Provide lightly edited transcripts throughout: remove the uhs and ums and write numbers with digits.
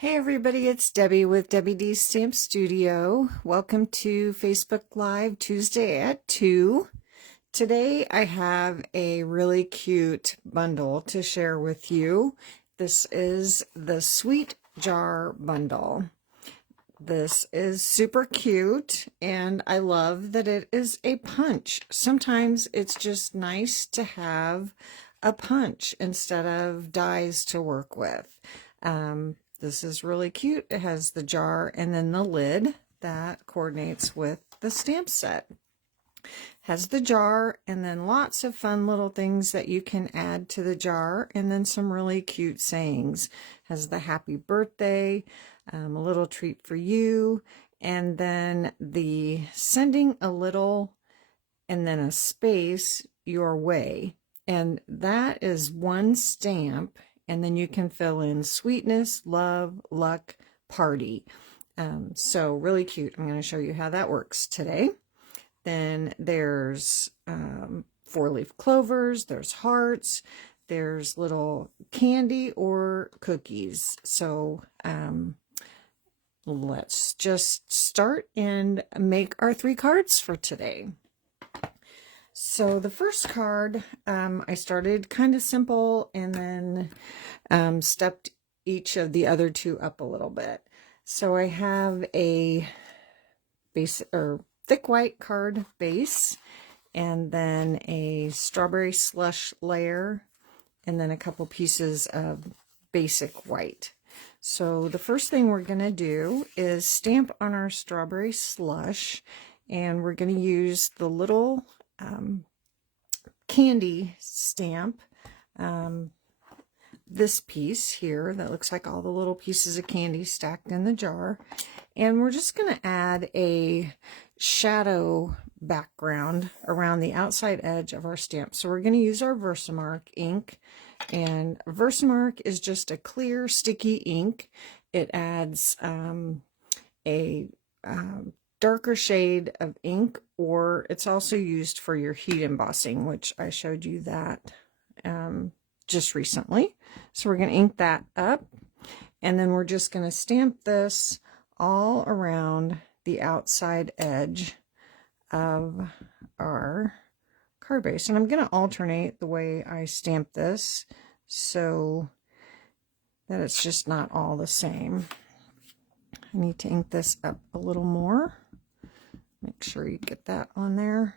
Hey everybody, it's Debbie with Debbie D Stamp Studio. Welcome to Facebook Live Tuesday at 2. Today I have a really cute bundle to share with you. This is the Sweet Jar bundle. This is super cute and I love that it is a punch. Sometimes it's just nice to have a punch instead of dies to work with. This is really cute. It has the jar and then the lid that coordinates with the stamp set. Has the jar and then lots of fun little things that you can add to the jar, and then some really cute sayings. Has the happy birthday, a little treat for you, and then the sending a little and then a space your way. And that is one stamp. And then you can fill in sweetness, love, luck, party. So really cute. I'm going to show you how that works today. Then there's 4-leaf clovers, there's hearts, there's little candy or cookies. So let's just start and make our 3 cards for today. So the first card, I started kind of simple and then stepped each of the other 2 up a little bit. So I have a base or thick white card base, and then a strawberry slush layer, and then a couple pieces of basic white. So the first thing we're going to do is stamp on our strawberry slush, and we're going to use the little candy stamp, this piece here that looks like all the little pieces of candy stacked in the jar, and we're just going to add a shadow background around the outside edge of our stamp. So we're going to use our Versamark ink, and Versamark is just a clear sticky ink. It adds a darker shade of ink, or it's also used for your heat embossing, which I showed you that just recently. So we're going to ink that up, and then we're just going to stamp this all around the outside edge of our card base. And I'm going to alternate the way I stamp this so that it's just not all the same. I need to ink this up a little more. Make sure you get that on there.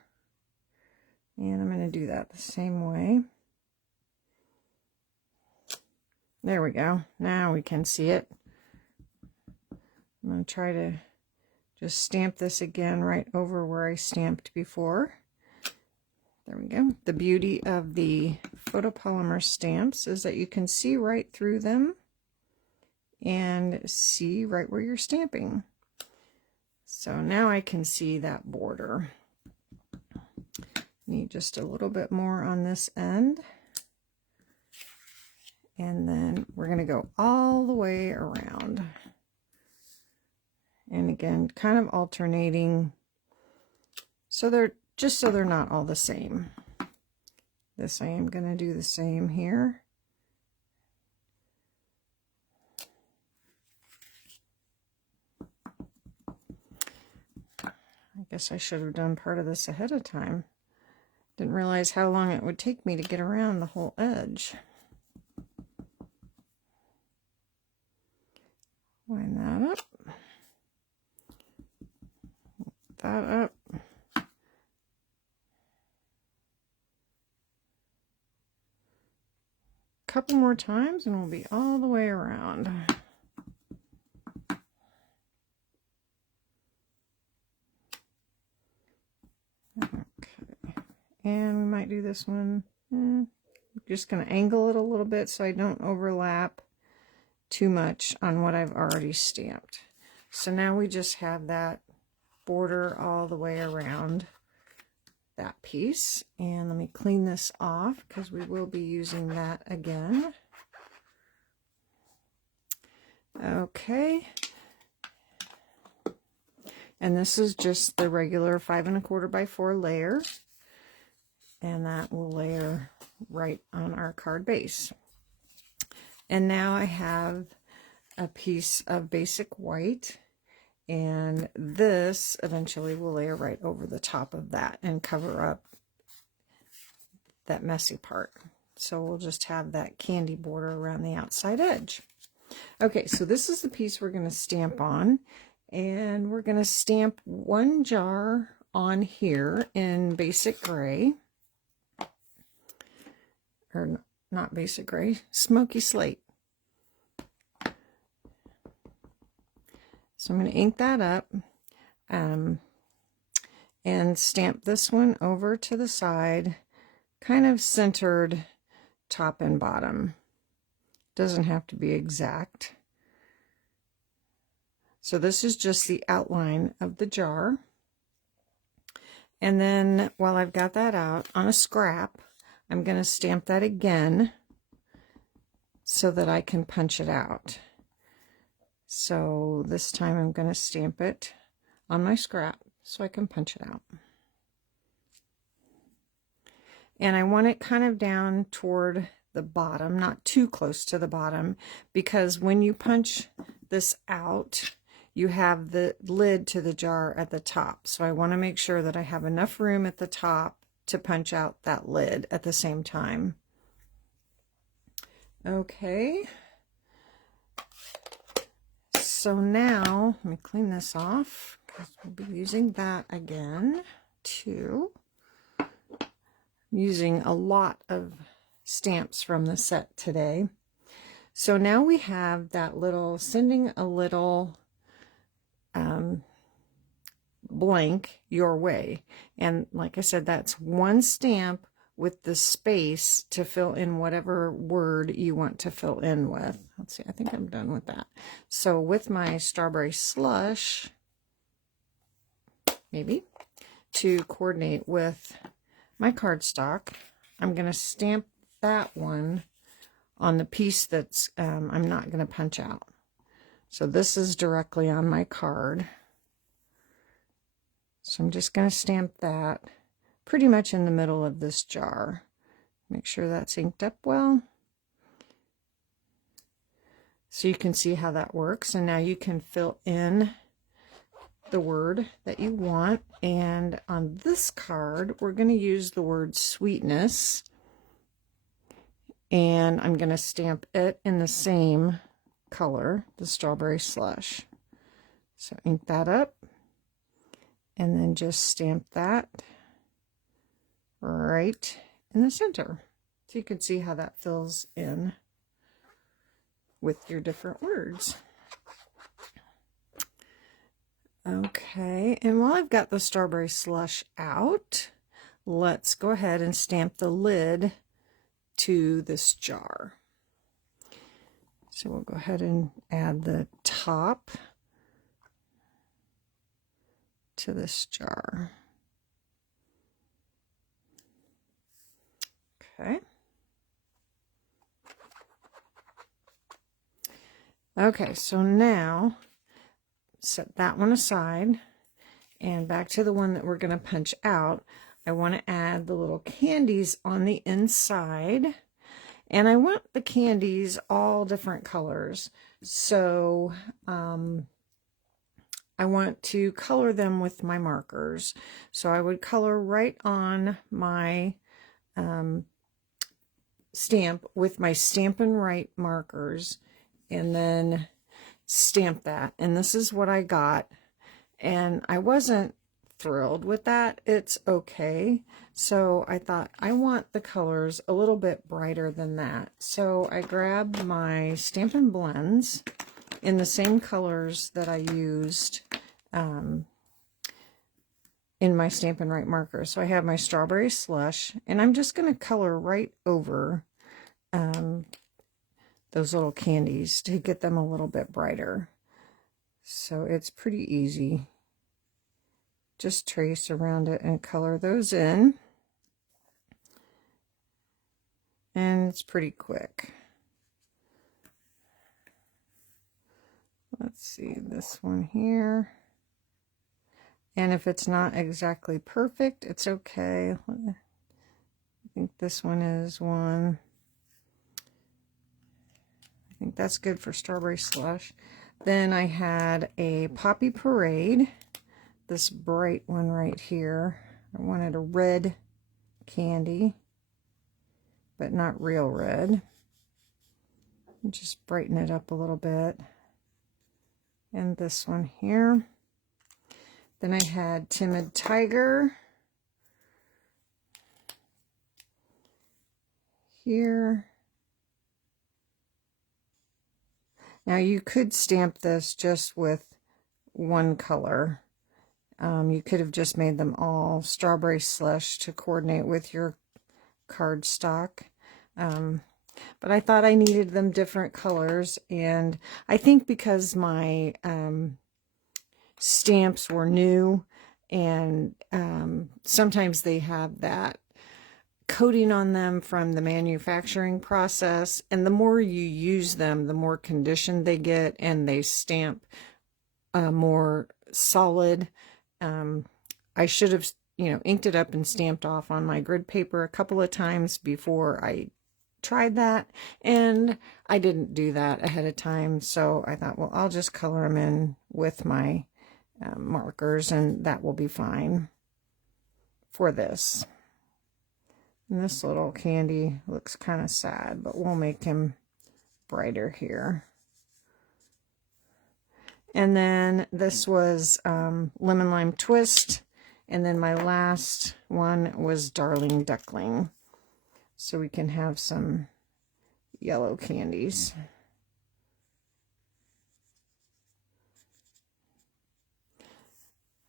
And I'm going to do that the same way. There we go. Now we can see it. I'm going to try to just stamp this again right over where I stamped before. There we go. The beauty of the photopolymer stamps is that you can see right through them and see right where you're stamping. So now I can see that border. Need just a little bit more on this end. And then we're going to go all the way around. And again, kind of alternating so they're not all the same. This I am going to do the same here. I guess I should have done part of this ahead of time. Didn't realize how long it would take me to get around the whole edge. Line that up. That up. Couple more times and we'll be all the way around. Okay, and we might do this one. Just going to angle it a little bit so I don't overlap too much on what I've already stamped. So now we just have that border all the way around that piece. And let me clean this off because we will be using that again. Okay. And this is just the regular 5 1/4 by 4 layer. And that will layer right on our card base. And now I have a piece of basic white, and this eventually will layer right over the top of that and cover up that messy part. So we'll just have that candy border around the outside edge. Okay, so this is the piece we're going to stamp on, and we're going to stamp one jar on here in basic gray, or not basic gray, smoky slate. So I'm going to ink that up and stamp this one over to the side, kind of centered top and bottom. Doesn't have to be exact. So this is just the outline of the jar. And then while I've got that out on a scrap, I'm going to stamp that again so that I can punch it out. So this time I'm going to stamp it on my scrap so I can punch it out. And I want it kind of down toward the bottom, not too close to the bottom, because when you punch this out, you have the lid to the jar at the top. So I want to make sure that I have enough room at the top to punch out that lid at the same time. Okay. So now, let me clean this off, because we'll be using that again, too. I'm using a lot of stamps from the set today. So now we have that little, sending a little blank your way. And like I said, that's one stamp with the space to fill in whatever word you want to fill in with. Let's see, I think I'm done with that. So with my strawberry slush, maybe, to coordinate with my cardstock, I'm going to stamp that one on the piece that's I'm not going to punch out. So this is directly on my card. So I'm just going to stamp that pretty much in the middle of this jar. Make sure that's inked up well. So you can see how that works. And now you can fill in the word that you want. And on this card, we're going to use the word sweetness. And I'm going to stamp it in the same color, the strawberry slush. So ink that up. And then just stamp that right in the center. So you can see how that fills in with your different words. Okay, and while I've got the strawberry slush out, let's go ahead and stamp the lid to this jar. So we'll go ahead and add the top to this jar. Okay. Okay, so now set that one aside, and back to the one that we're going to punch out. I want to add the little candies on the inside, and I want the candies all different colors. So I want to color them with my markers. So I would color right on my stamp with my Stampin' Right markers, and then stamp that. And this is what I got, and I wasn't thrilled with that. It's okay. So I thought I want the colors a little bit brighter than that. So I grabbed my Stampin' Blends in the same colors that I used in my Stampin' Right markers. So I have my strawberry slush, and I'm just going to color right over those little candies to get them a little bit brighter. So it's pretty easy. Just trace around it and color those in. And it's pretty quick. Let's see this one here. And if it's not exactly perfect, it's okay. I think this one is one. I think that's good for Strawberry Slush. Then I had a Poppy Parade, this bright one right here. I wanted a red candy, but not real red. Just brighten it up a little bit. And this one here. Then I had Timid Tiger here. Now you could stamp this just with one color. You could have just made them all Strawberry Slush to coordinate with your cardstock. But I thought I needed them different colors, and I think because my stamps were new, and sometimes they have that coating on them from the manufacturing process, and the more you use them, the more conditioned they get, and they stamp more solid. I should have, inked it up and stamped off on my grid paper a couple of times before I tried that, and I didn't do that ahead of time, so I thought, well, I'll just color them in with my markers, and that will be fine for this. And this little candy looks kind of sad, but we'll make him brighter here. And then this was Lemon Lime Twist, and then my last one was Darling Duckling. So we can have some yellow candies.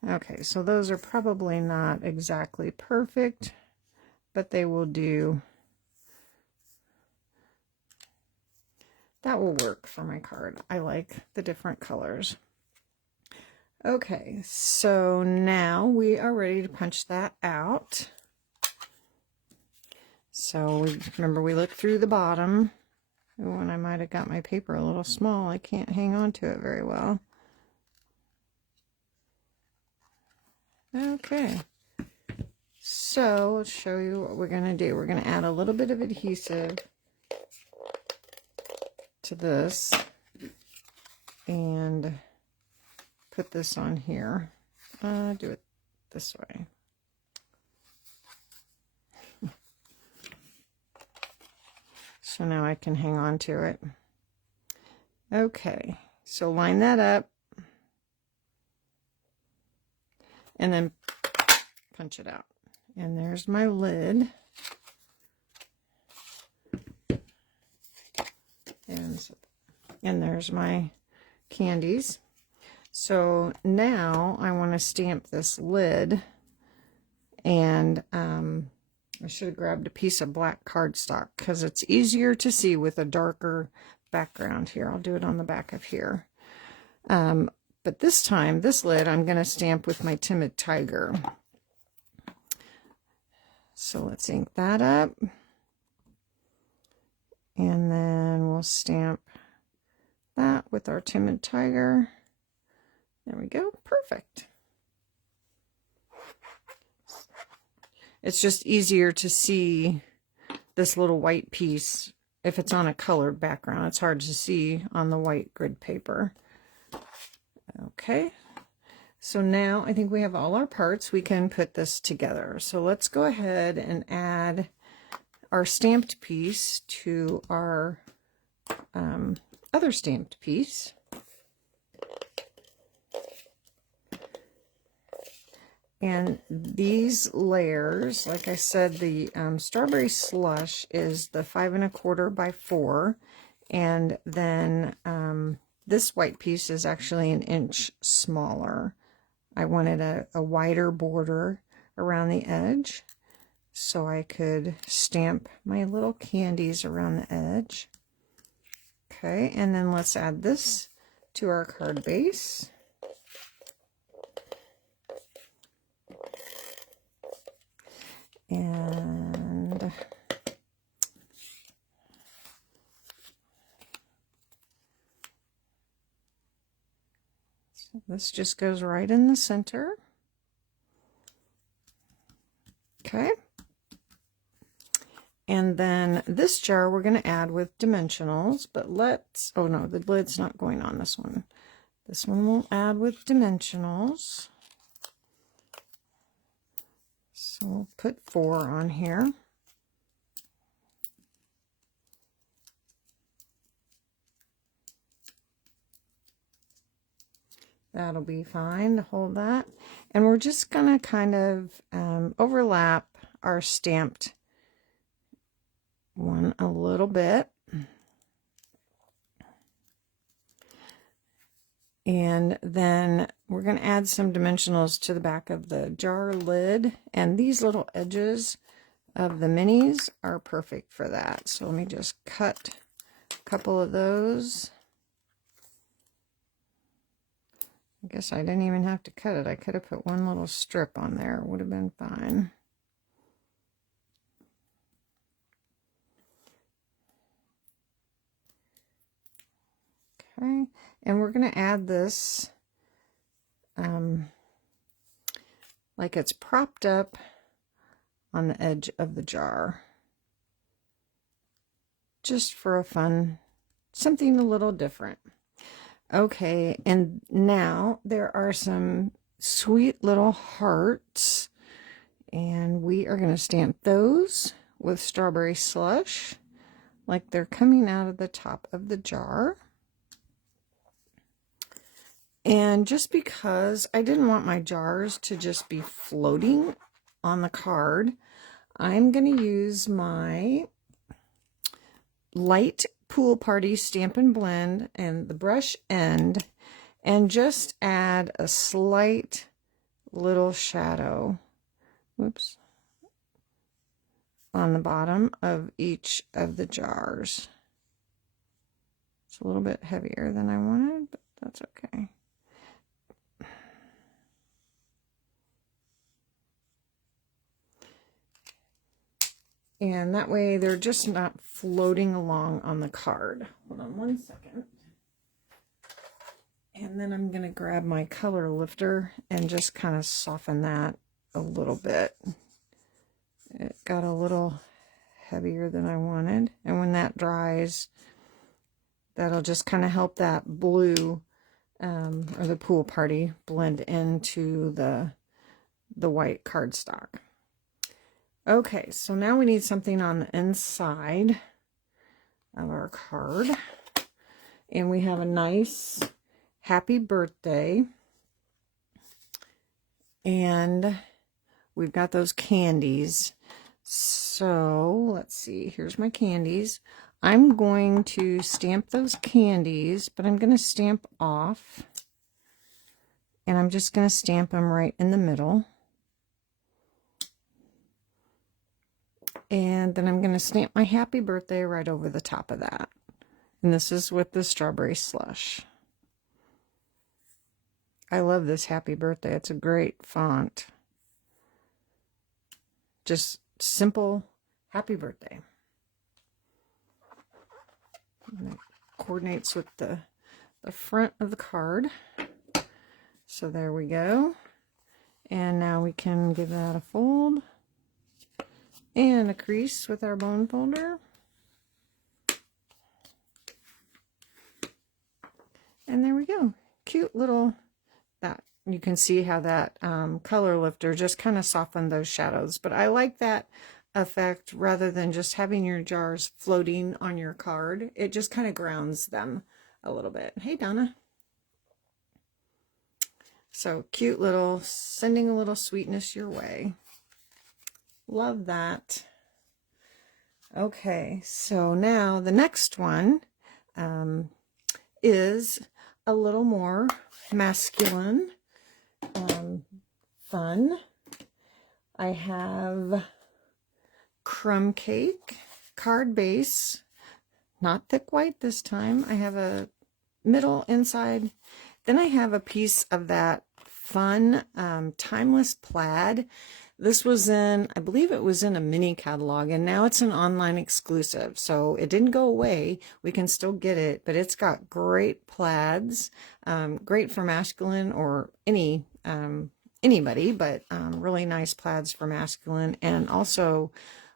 Okay, so those are probably not exactly perfect, but they will do. That will work for my card. I like the different colors. Okay, so now we are ready to punch that out. So remember we looked through the bottom. Oh, and I might have got my paper a little small. I can't hang on to it very well. Okay. So let's show you what we're going to do. We're going to add a little bit of adhesive to this and put this on here. Do it this way. So now I can hang on to it. Okay, so line that up and then punch it out. And there's my lid. And there's my candies. So now I want to stamp this lid, and I should have grabbed a piece of black cardstock because it's easier to see with a darker background here. I'll do it on the back of here. But this time, this lid, I'm going to stamp with my Timid Tiger. So let's ink that up. And then we'll stamp that with our Timid Tiger. There we go. Perfect. It's just easier to see this little white piece if it's on a colored background. It's hard to see on the white grid paper. Okay. So now I think we have all our parts. We can put this together. So let's go ahead and add our stamped piece to our other stamped piece. And these layers, like I said, the Strawberry Slush is the 5 1/4 by 4, and then this white piece is actually an inch smaller. I wanted a wider border around the edge so I could stamp my little candies around the edge. Okay, and then let's add this to our card base. And so this just goes right in the center. Okay. And then this jar we're going to add with dimensionals, but let's, oh no, the lid's not going on this one. This one we'll add with dimensionals. So we'll put 4 on here. That'll be fine to hold that. And we're just going to kind of overlap our stamped one a little bit. And then we're going to add some dimensionals to the back of the jar lid. And these little edges of the minis are perfect for that. So let me just cut a couple of those. I guess I didn't even have to cut it. I could have put one little strip on there. It would have been fine. Okay, and we're going to add this like it's propped up on the edge of the jar. Just for a fun, something a little different. Okay, and now there are some sweet little hearts, and we are going to stamp those with strawberry slush like they're coming out of the top of the jar. And just because I didn't want my jars to just be floating on the card, I'm going to use my light Pool Party Stampin' Blend and the brush end and just add a slight little shadow, whoops, on the bottom of each of the jars. It's a little bit heavier than I wanted, but that's okay. And that way they're just not floating along on the card. Hold on one second. And then I'm going to grab my color lifter and just kind of soften that a little bit. It got a little heavier than I wanted. And when that dries, that'll just kind of help that blue or the Pool Party blend into the white cardstock. Okay, so now we need something on the inside of our card. And we have a nice happy birthday. And we've got those candies. So let's see, here's my candies. I'm going to stamp those candies, but I'm going to stamp off. And I'm just going to stamp them right in the middle. And then I'm going to stamp my happy birthday right over the top of that. And this is with the strawberry slush. I love this happy birthday. It's a great font. Just simple happy birthday. And it coordinates with the front of the card. So there we go. And now we can give that a fold. And a crease with our bone folder. And there we go. Cute little, that you can see how that color lifter just kind of softened those shadows. But I like that effect rather than just having your jars floating on your card. It just kind of grounds them a little bit. Hey, Donna. So cute little, sending a little sweetness your way. Love that. Okay, so now the next one is a little more masculine, fun. I have crumb cake, card base, not thick white this time. I have a middle inside. Then I have a piece of that fun timeless plaid. This was in, I believe it was in a mini catalog, and now it's an online exclusive. So it didn't go away. We can still get it, but it's got great plaids, great for masculine or anybody, but really nice plaids for masculine, and also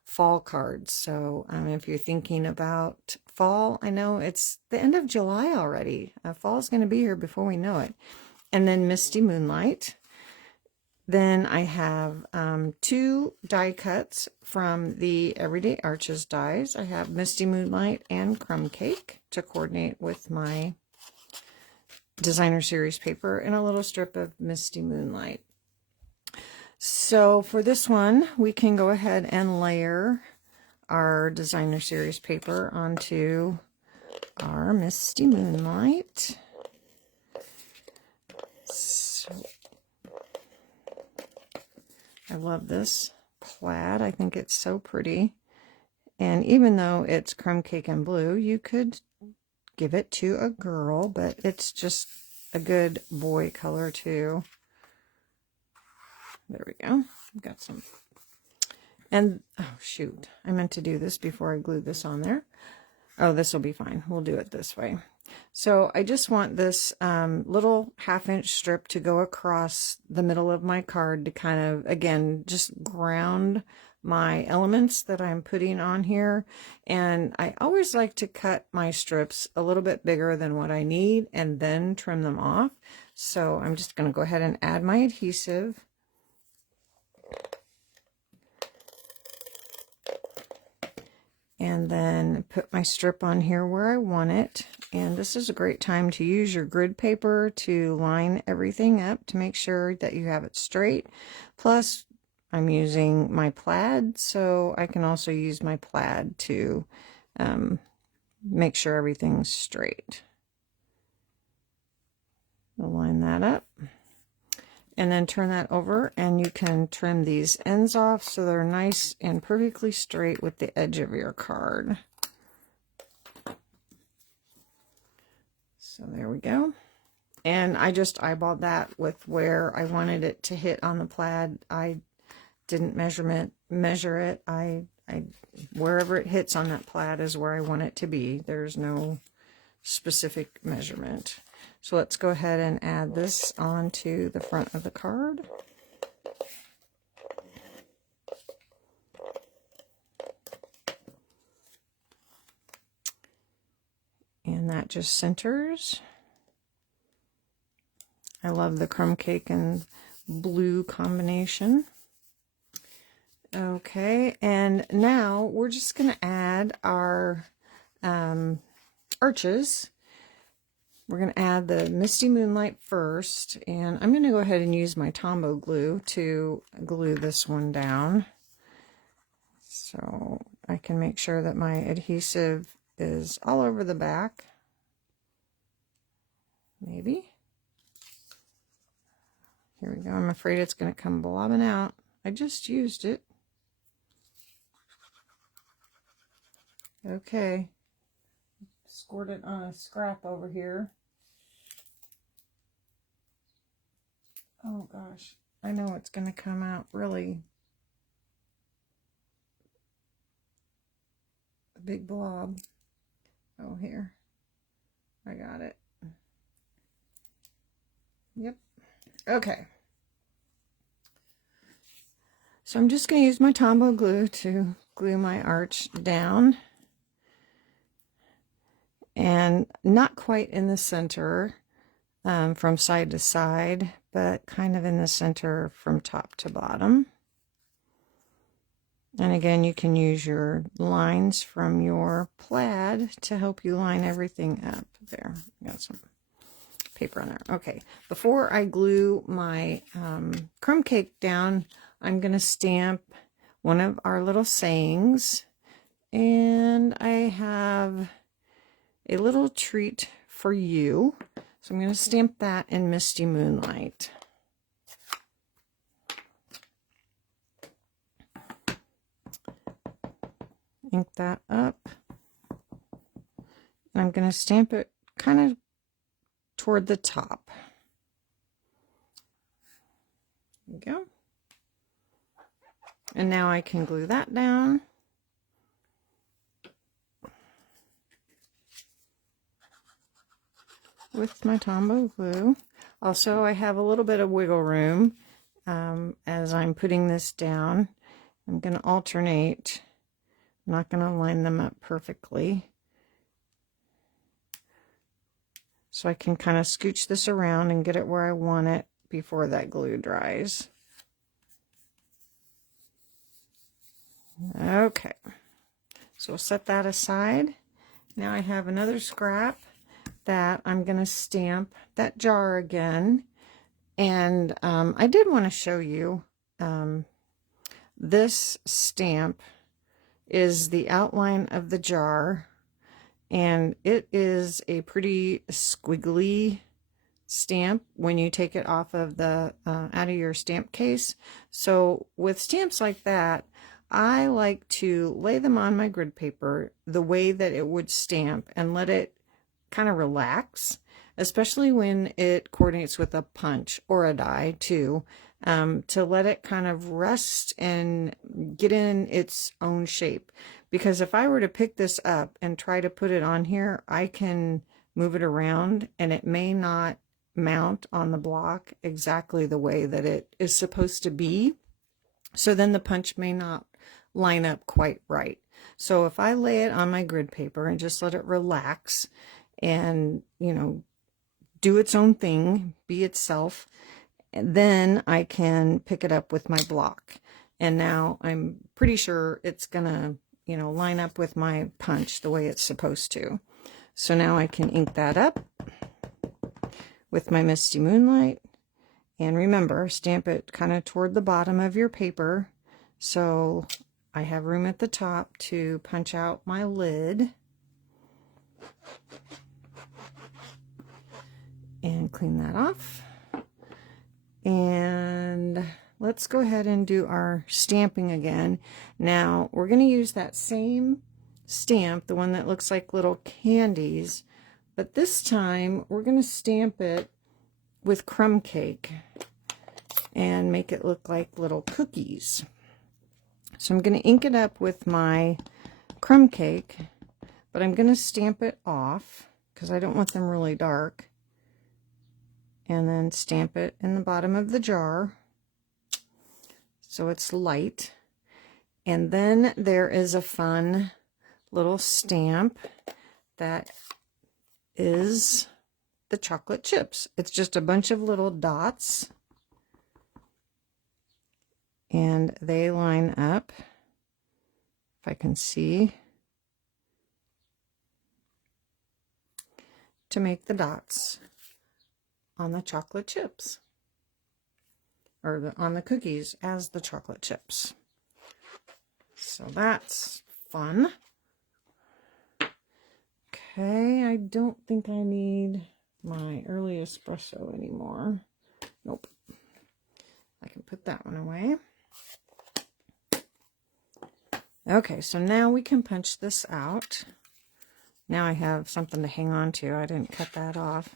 fall cards. So if you're thinking about fall, I know it's the end of July already. Fall is going to be here before we know it. And then Misty Moonlight. Then I have 2 die cuts from the Everyday Arches dies. I have Misty Moonlight and Crumb Cake to coordinate with my designer series paper, and a little strip of Misty Moonlight. So for this one, we can go ahead and layer our designer series paper onto our Misty Moonlight. So I love this plaid. I think it's so pretty. And even though it's crumb cake and blue, you could give it to a girl, but it's just a good boy color too. There we go. I've got some. And, oh shoot, I meant to do this before I glued this on there. Oh, this will be fine. We'll do it this way. So I just want this little 1/2-inch strip to go across the middle of my card to kind of, again, just ground my elements that I'm putting on here. And I always like to cut my strips a little bit bigger than what I need and then trim them off. So I'm just going to go ahead and add my adhesive. And then put my strip on here where I want it. And this is a great time to use your grid paper to line everything up to make sure that you have it straight. Plus, I'm using my plaid, so I can also use my plaid to make sure everything's straight. We'll line that up. And then turn that over, and you can trim these ends off so they're nice and perfectly straight with the edge of your card. So there we go. And I just eyeballed that with where I wanted it to hit on the plaid. I didn't measure it. I wherever it hits on that plaid is where I want it to be. There's no specific measurement. So let's go ahead and add this onto the front of the card. And that just centers. I love the crumb cake and blue combination. Okay, and now we're just going to add our arches. We're going to add the Misty Moonlight first, and I'm going to go ahead and use my Tombow glue to glue this one down. So I can make sure that my adhesive is all over the back. Maybe. Here we go. I'm afraid it's going to come blobbing out. I just used it. Okay. Squirt it on a scrap over here. Oh gosh, I know it's going to come out really a big blob. Oh, here. I got it. Yep. Okay. So I'm just going to use my Tombow glue to glue my arch down. And not quite in the center from side to side, but kind of in the center from top to bottom. And again, you can use your lines from your plaid to help you line everything up. There, got some paper on there. Okay, before I glue my crumb cake down, I'm going to stamp one of our little sayings. And I have a little treat for you. So I'm going to stamp that in Misty Moonlight. Ink that up. And I'm going to stamp it kind of toward the top. There we go. And now I can glue that down. With my Tombow glue. Also, I have a little bit of wiggle room as I'm putting this down. I'm going to alternate I'm not going to line them up perfectly. So I can kind of scooch this around and get it where I want it before that glue dries. Okay, so we'll set that aside. Now I have another scrap that I'm going to stamp that jar again. And I did want to show you this stamp is the outline of the jar, and it is a pretty squiggly stamp when you take it off of the out of your stamp case. So with stamps like that, I like to lay them on my grid paper the way that it would stamp and let it kind of relax, especially when it coordinates with a punch or a die too, to let it kind of rest and get in its own shape. Because if I were to pick this up and try to put it on here, I can move it around and it may not mount on the block exactly the way that it is supposed to be. So then the punch may not line up quite right. So if I lay it on my grid paper and just let it relax and, you know, do its own thing, be itself, and then I can pick it up with my block. And now I'm pretty sure it's gonna, you know, line up with my punch the way it's supposed to. So now I can ink that up with my Misty Moonlight. And remember, stamp it kind of toward the bottom of your paper, so I have room at the top to punch out my lid. And clean that off. And let's go ahead and do our stamping again. Now we're going to use that same stamp, the one that looks like little candies, but this time we're going to stamp it with crumb cake and make it look like little cookies. So I'm going to ink it up with my crumb cake, but I'm going to stamp it off because I don't want them really dark. And then stamp it in the bottom of the jar so it's light. And then there is a fun little stamp that is the chocolate chips. It's just a bunch of little dots, and they line up, if I can see, to make the dots on the chocolate chips, or on the cookies as the chocolate chips. So that's fun. Okay, I don't think I need my early espresso anymore. Nope. I can put that one away. Okay, so now we can punch this out. Now I have something to hang on to. I didn't cut that off.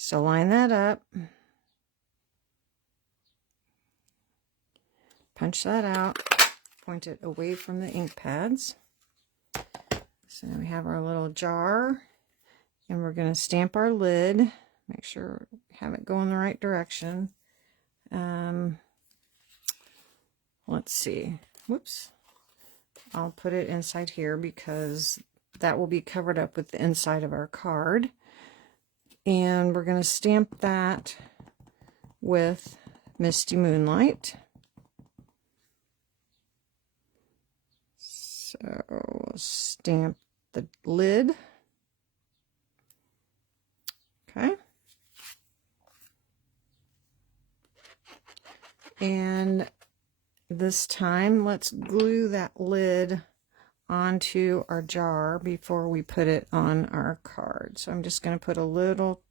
So line that up, punch that out, point it away from the ink pads. So now we have our little jar, and we're going to stamp our lid. Make sure we have it go in the right direction. Let's see. Whoops. I'll put it inside here because that will be covered up with the inside of our card. And we're going to stamp that with Misty Moonlight. So we'll stamp the lid. Okay. And this time, let's glue that lid onto our jar before we put it on our card. So I'm just going to put a little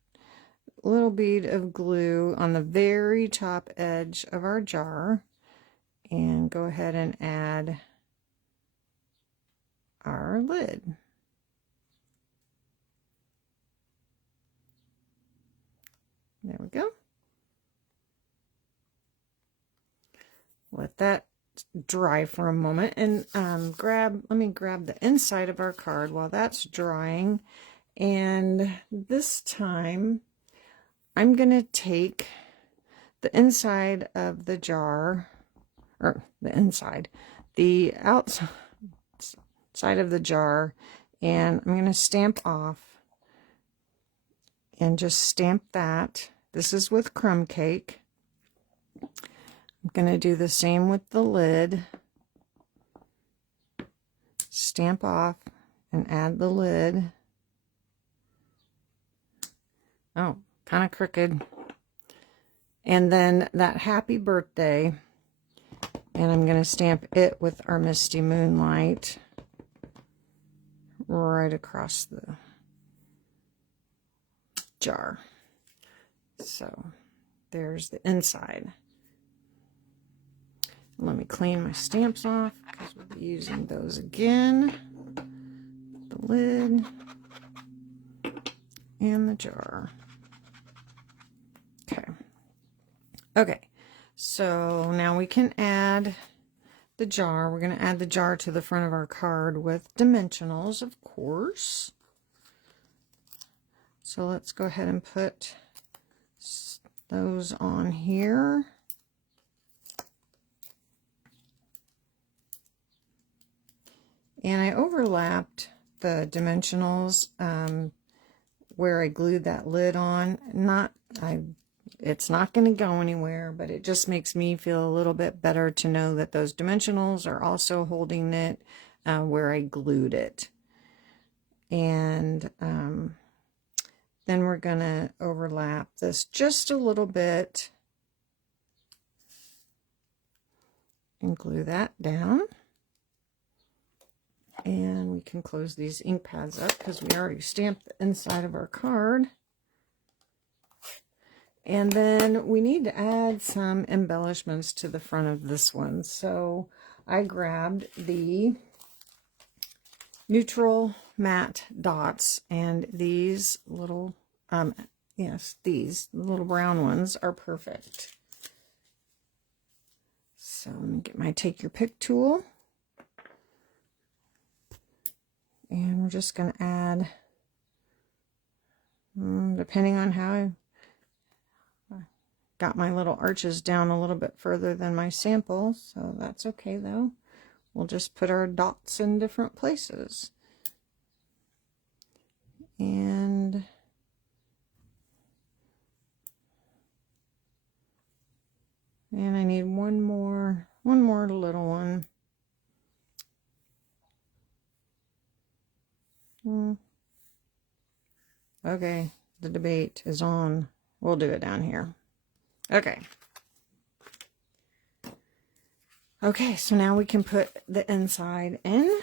bead of glue on the very top edge of our jar and go ahead and add our lid. There we go. Let that dry for a moment, and let me grab the inside of our card while that's drying. And this time I'm going to take the inside of the jar, or the outside, side of the jar, and I'm going to stamp off and just stamp that. This is with crumb cake. I'm going to do the same with the lid. Stamp off and add the lid. Oh, kind of crooked. And then that happy birthday, and I'm going to stamp it with our Misty Moonlight right across the jar. So there's the inside. Let me clean my stamps off because we'll be using those again. The lid and the jar. Okay. Okay, so now we can add the jar. We're going to add the jar to the front of our card with dimensionals, of course. So let's go ahead and put those on here. And I overlapped the dimensionals where I glued that lid on. It's not going to go anywhere, but it just makes me feel a little bit better to know that those dimensionals are also holding it where I glued it. And then we're going to overlap this just a little bit and glue that down. And we can close these ink pads up because we already stamped the inside of our card. And then we need to add some embellishments to the front of this one. So I grabbed the neutral matte dots, and these little, these little brown ones are perfect. So let me get my Take Your Pick tool. And we're just going to add, depending on how I got my little arches down a little bit further than my sample, so that's okay though. We'll just put our dots in different places. And I need one more little one. Okay, the debate is on. We'll do it down here. Okay. Okay, so now we can put the inside in.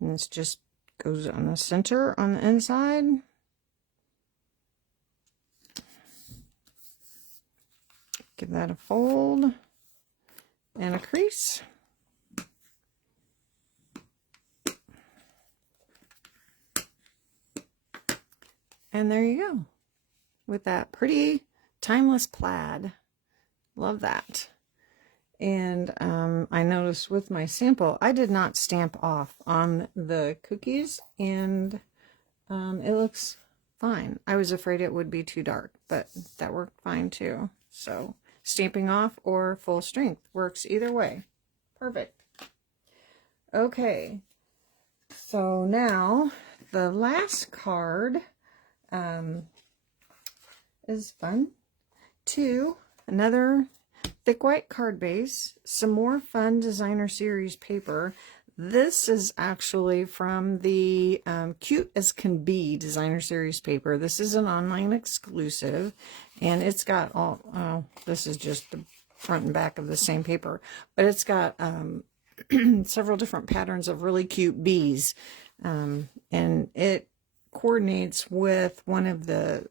And this just goes on the center on the inside. Give that a fold and a crease. And there you go, with that pretty timeless plaid. Love that. And I noticed with my sample, I did not stamp off on the cookies, and it looks fine. I was afraid it would be too dark, but that worked fine too. So stamping off or full strength works either way. Perfect. Okay, so now the last card is fun too. Another thick white card base, some more fun designer series paper. This is actually from the Cute as Can Be designer series paper. This is an online exclusive, and it's got all, this is just the front and back of the same paper, but it's got several different patterns of really cute bees, and it coordinates with one of the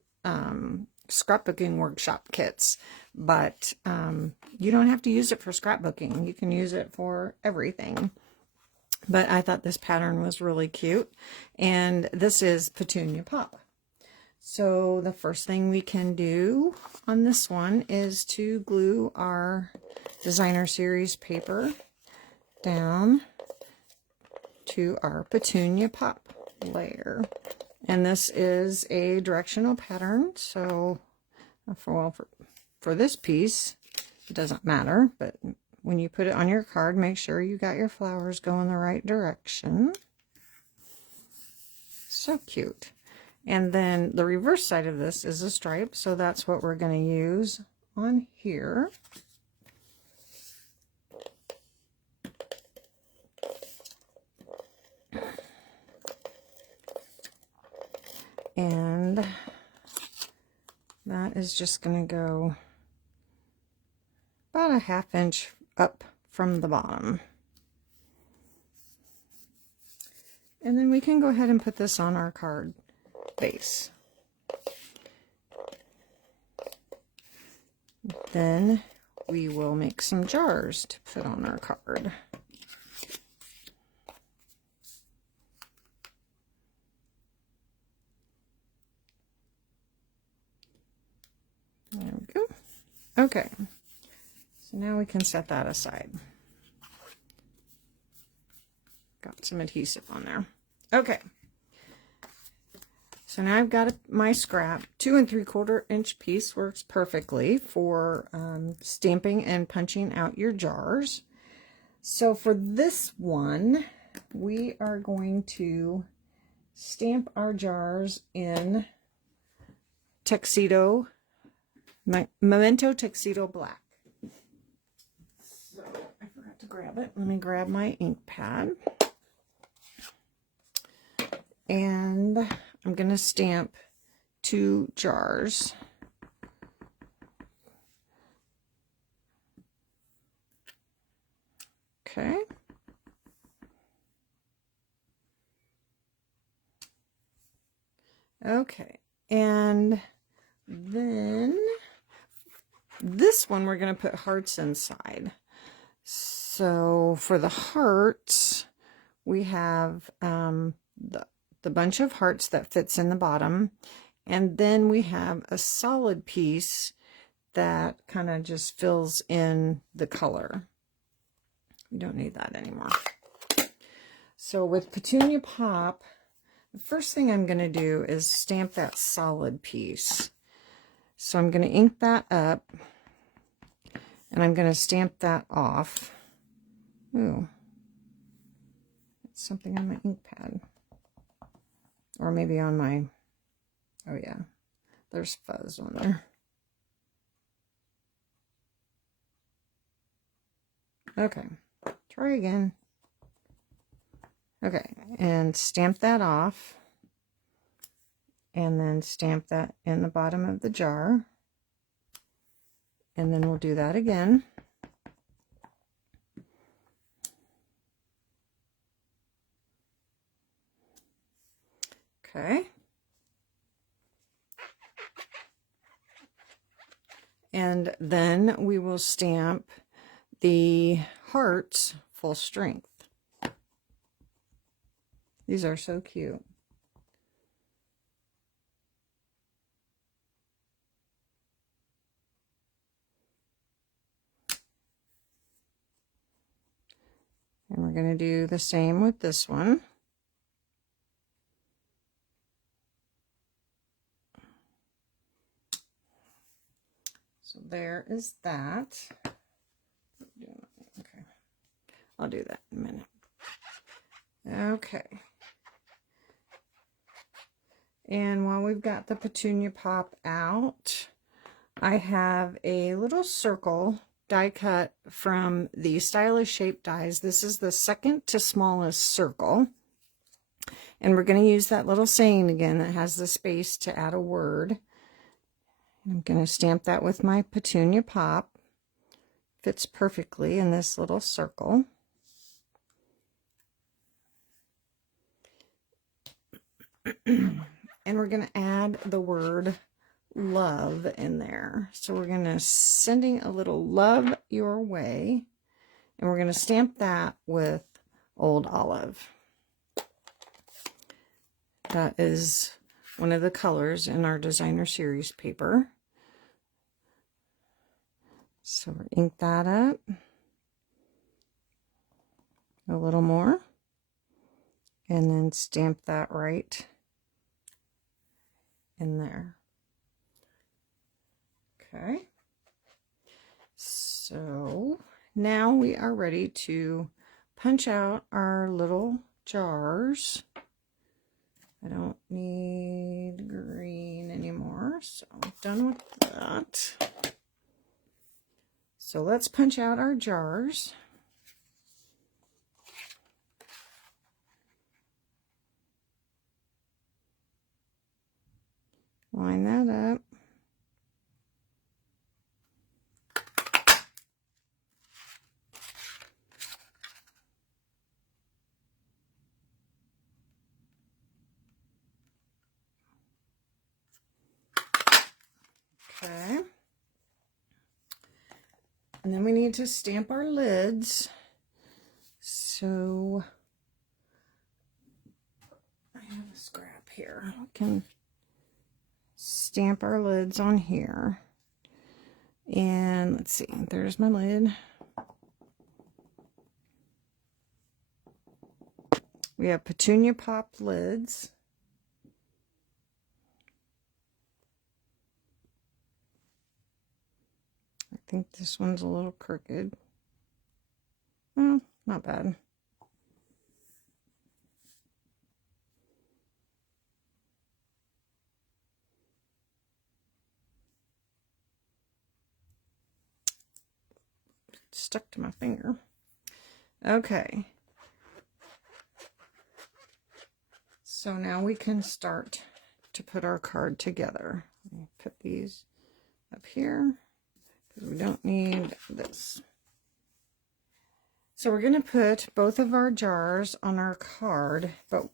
scrapbooking workshop kits, but you don't have to use it for scrapbooking. You can use it for everything. But I thought this pattern was really cute, and this is Petunia Pop. So the first thing we can do on this one is to glue our designer series paper down to our Petunia Pop layer. And this is a directional pattern, so for this piece, it doesn't matter, but when you put it on your card, make sure you got your flowers going the right direction. So cute. And then the reverse side of this is a stripe, so that's what we're going to use on here. And that is just going to go about a 1/2 inch up from the bottom. And then we can go ahead and put this on our card base. Then we will make some jars to put on our card. There we go. Okay, so now we can set that aside. Got some adhesive on there. Okay, so now I've got my scrap. 2 3/4 inch piece works perfectly for stamping and punching out your jars. So for this one, we are going to stamp our jars in tuxedo, Memento Tuxedo Black. So I forgot to grab it. Let me grab my ink pad. And I'm going to stamp 2 jars. Okay. Okay. And then this one we're going to put hearts inside. So for the hearts, we have the bunch of hearts that fits in the bottom, and then we have a solid piece that kind of just fills in the color. We don't need that anymore. So with Petunia Pop, the first thing I'm going to do is stamp that solid piece. So I'm going to ink that up, and I'm going to stamp that off. Ooh, it's something on my ink pad. Or maybe on my, oh yeah, there's fuzz on there. Okay, try again. Okay, and stamp that off. And then stamp that in the bottom of the jar. And then we'll do that again. Okay. And then we will stamp the hearts full strength. These are so cute. And we're going to do the same with this one. So there is that. Okay, I'll do that in a minute. Okay. And while we've got the Petunia Pop out, I have a little circle die cut from the Stylish Shape dies. This is the second to smallest circle. And we're going to use that little saying again that has the space to add a word. I'm going to stamp that with my Petunia Pop. Fits perfectly in this little circle. And we're going to add the word love in there. So we're going to sending a little love your way. And we're going to stamp that with Old Olive. That is one of the colors in our designer series paper. So we'll ink that up a little more and then stamp that right in there. Okay. So now we are ready to punch out our little jars. I don't need green anymore, so I'm done with that. So let's punch out our jars. Line that up. Okay. And then we need to stamp our lids. So I have a scrap here. We can stamp our lids on here. And let's see, there's my lid. We have Petunia Pop lids. I think this one's a little crooked. Well, not bad. Stuck to my finger. Okay. So now we can start to put our card together. Let me put these up here because we don't need this. So we're going to put both of our jars on our card, but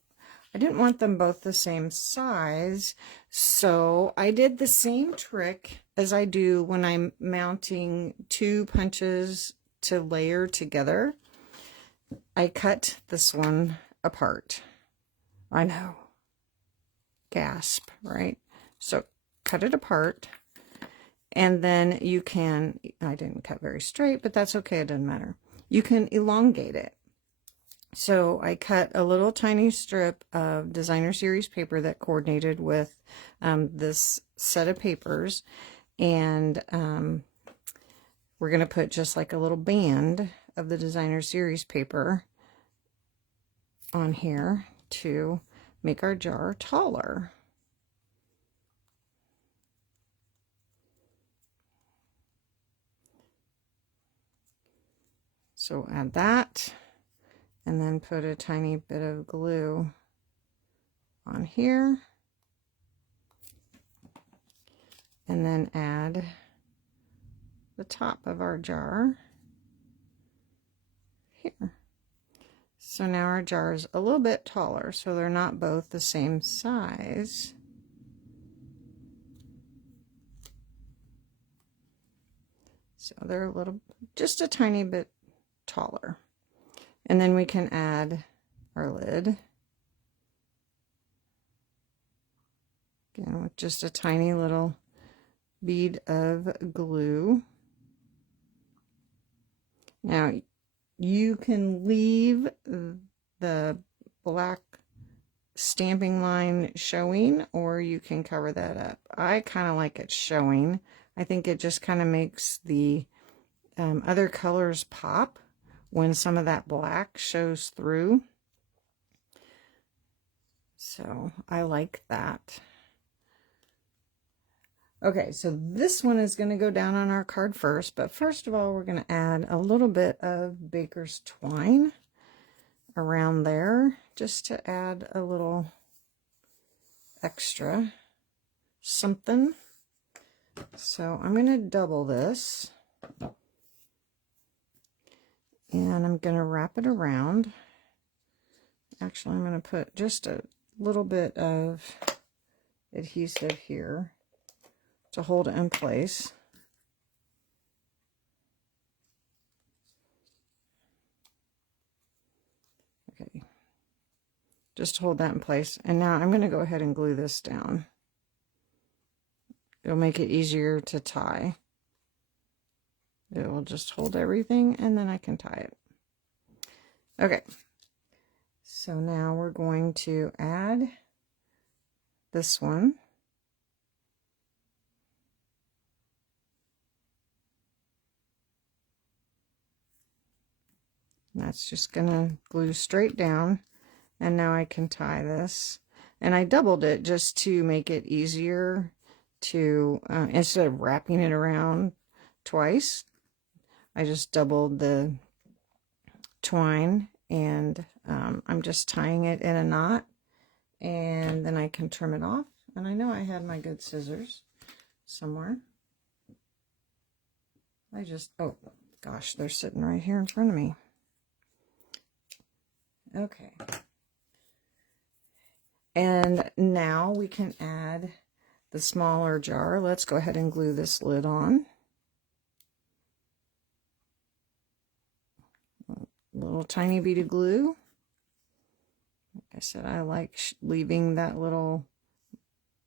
I didn't want them both the same size, so I did the same trick as I do when I'm mounting two punches to layer together. I cut this one apart. I know. Gasp, right? So cut it apart, and then you can, I didn't cut very straight, but that's okay, it doesn't matter. You can elongate it. So I cut a little tiny strip of designer series paper that coordinated with this set of papers, and we're going to put just like a little band of the designer series paper on here to make our jar taller. So add that, and then put a tiny bit of glue on here, and then add the top of our jar here. So now our jar is a little bit taller, so they're not both the same size. So they're a little, just a tiny bit taller. And then we can add our lid. Again, with just a tiny little bead of glue. Now, you can leave the black stamping line showing, or you can cover that up. I kind of like it showing. I think it just kind of makes the other colors pop when some of that black shows through. So I like that. Okay, so this one is going to go down on our card first, but first of all, we're going to add a little bit of baker's twine around there, just to add a little extra something. So I'm going to double this, and I'm going to wrap it around. Actually, I'm going to put just a little bit of adhesive here to hold it in place. Okay, just hold that in place. And now I'm going to go ahead and glue this down. It'll make it easier to tie. It will just hold everything, and then I can tie it. Okay, so now we're going to add this one And that's just gonna glue straight down. And now I can tie this. And I doubled it just to make it easier to, instead of wrapping it around twice, I just doubled the twine, and I'm just tying it in a knot, and then I can trim it off. And I know I had my good scissors somewhere. Oh gosh, they're sitting right here in front of me. Okay. And now we can add the smaller jar. Let's go ahead and glue this lid on. A little tiny bead of glue. Like I said, I like leaving that little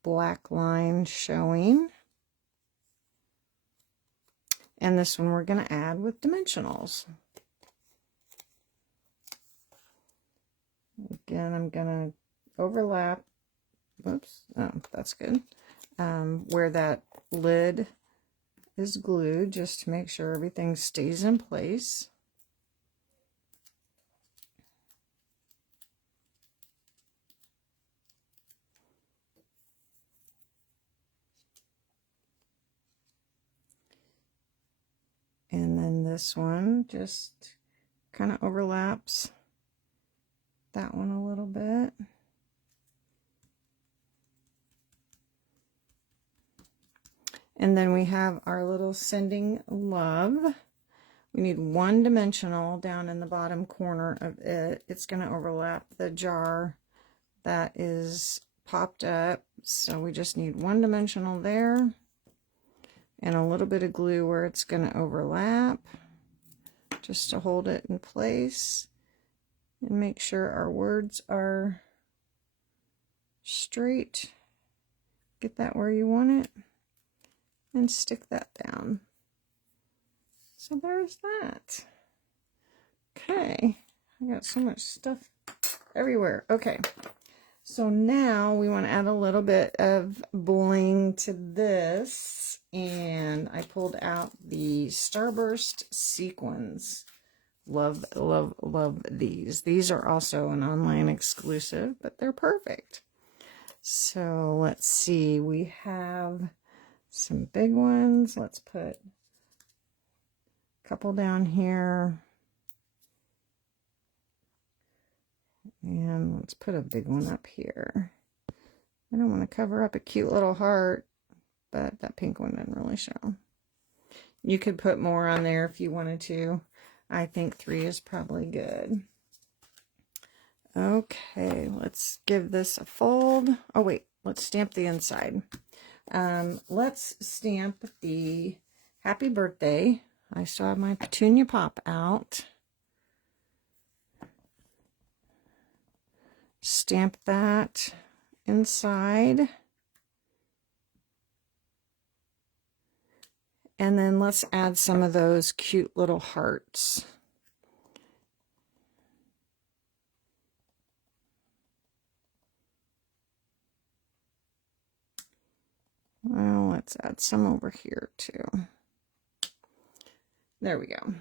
black line showing. And this one we're going to add with dimensionals. Again, I'm going to overlap, whoops, oh, that's good, where that lid is glued, just to make sure everything stays in place. And then this one just kind of overlaps that one a little bit. And then we have our little sending love. We need one dimensional down in the bottom corner of it. It's going to overlap the jar that is popped up. So we just need one dimensional there and a little bit of glue where it's going to overlap, just to hold it in place and make sure our words are straight. Get that where you want it and stick that down. So there's that. Okay, I got so much stuff everywhere. Okay, so now we want to add a little bit of bling to this, and I pulled out the Starburst sequins. Love, love, love these. These are also an online exclusive, but they're perfect. So let's see, we have some big ones. Let's put a couple down here. And let's put a big one up here. I don't want to cover up a cute little heart, but that pink one didn't really show. You could put more on there if you wanted to. I think 3 is probably good. Okay, let's give this a fold. Oh wait, let's stamp the inside. Let's stamp the happy birthday. I still have my petunia pop out. Stamp that inside. And then let's add some of those cute little hearts. Well, let's add some over here too. There we go.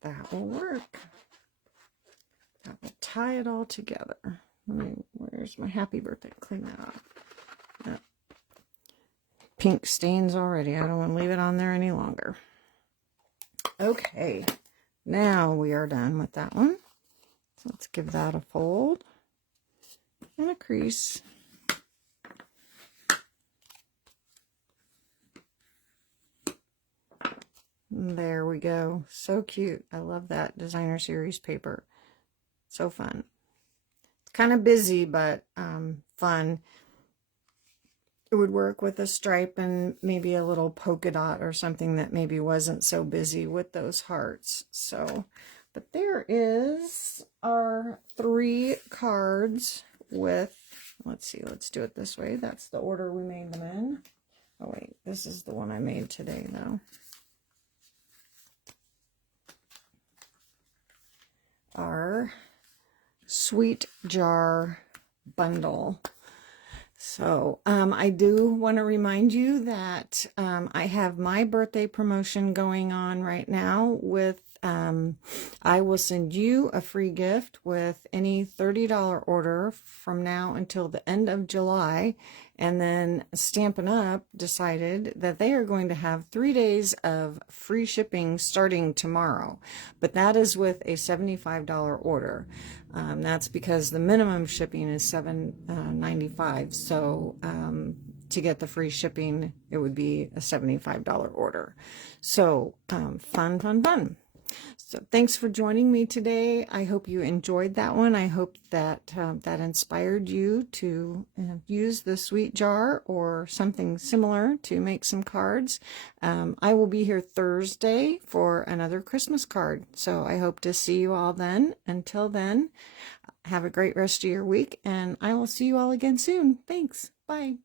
That will work. That will tie it all together. Where's my happy birthday? Clean that off. Yep. Pink stains already. I don't want to leave it on there any longer. Okay, now we are done with that one. So let's give that a fold and a crease. There we go. So cute. I love that designer series paper. So fun. It's kind of busy, but fun. It would work with a stripe and maybe a little polka dot or something that maybe wasn't so busy with those hearts. So, but there is our 3 cards with, let's see, let's do it this way. That's the order we made them in. Oh wait, this is the one I made today though. Our sweet jar bundle. So I do want to remind you that I have my birthday promotion going on right now with I will send you a free gift with any $30 order from now until the end of July. And then Stampin' Up! Decided that they are going to have 3 days of free shipping starting tomorrow. But that is with a $75 order. That's because the minimum shipping is $7.95. So to get the free shipping, it would be a $75 order. So fun, fun, fun. So thanks for joining me today. I hope you enjoyed that one. I hope that that inspired you to use the sweet jar or something similar to make some cards. I will be here Thursday for another Christmas card. So I hope to see you all then. Until then, have a great rest of your week, and I will see you all again soon. Thanks. Bye.